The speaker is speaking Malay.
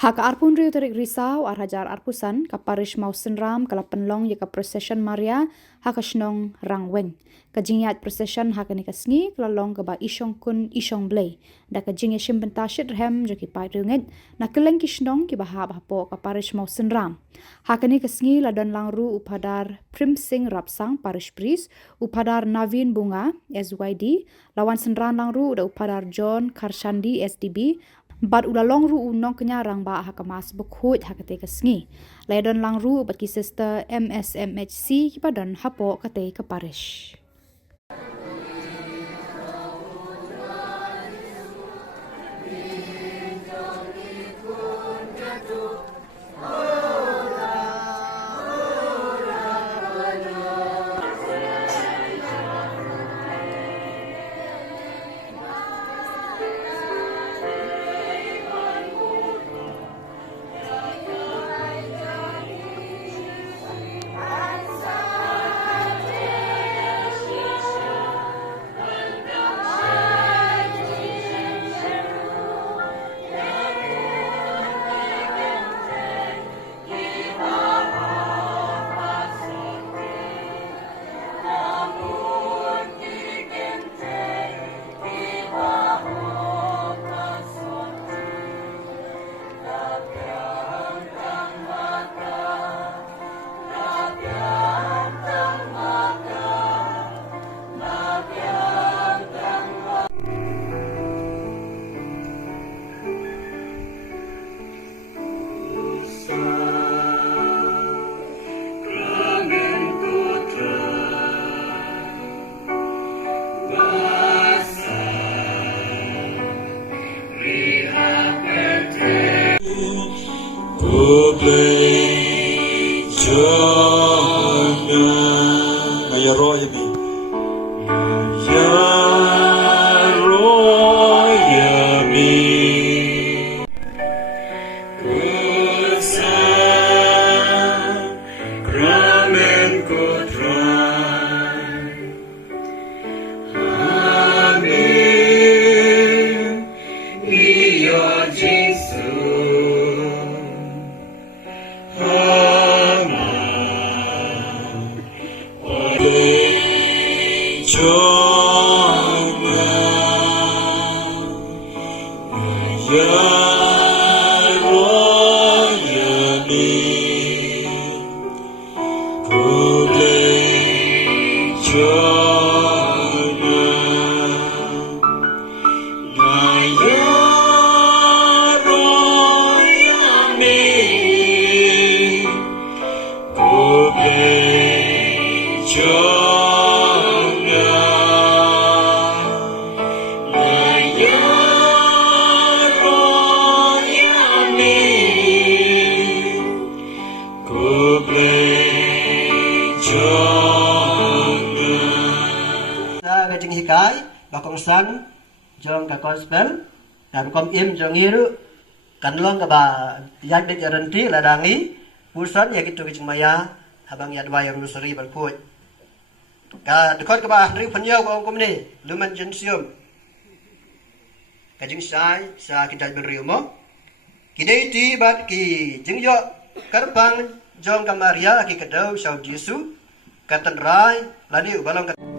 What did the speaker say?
Haka arpun riu terik risau arhajar arpusan kaparish mau senram kala penlong ya ka procession Maria haka shnong rangweng. Kajingyat procession haka ni kasngi kala long ka ba isyong kun isyong blay. Da kajing ya shimbenta shidrhem jo ki pai riungit na keleng ki shnong ki bahab hapo kaparish mau senram. Haka ni kasngi la don langru upadar Prim Singh Rapsang parish priest upadar Navin Bunga SYD lawan senran langru da upadar John Karshandi SDB bat ula long ru unong kenyarang ba hakamas bukhut hakate kasngi ledon lang ru bat ki sister MSMHC ki padon hapo kate ka parish. Bakong san jong ka gospel dan kom im jong iru kanlong ka ba yak de garanti ladangi pusan ya gitu kicing maya habang ya dua rosary berkuat ka dekot ka ba ri penyo ko kom ni luman jensium kajing sai sa kita beriu mo kidai ti bat ki jingyo karbang jong ka Maria ki kadau sau Yesu katan rai lani ubalong ka